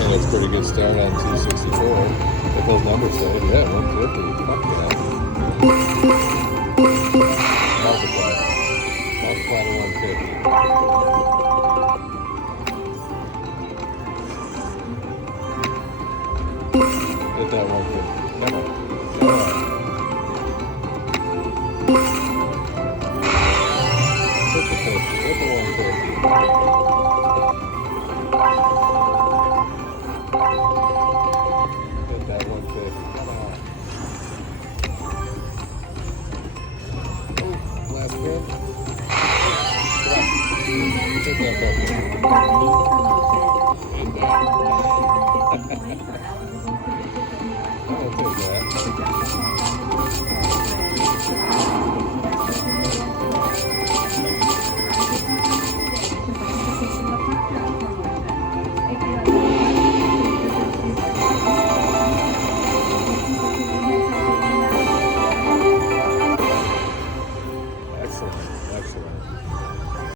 think that's a pretty good start on 264. If those numbers say, yeah, 150. Fuck yeah. Multiply. Multiply to 150. Get that 150. Come on. Come on. Hit the 50. Hit the 150. Hit that 150. Come on. Oh, last spin. Hit that 50. I'll take that. Excellent, excellent.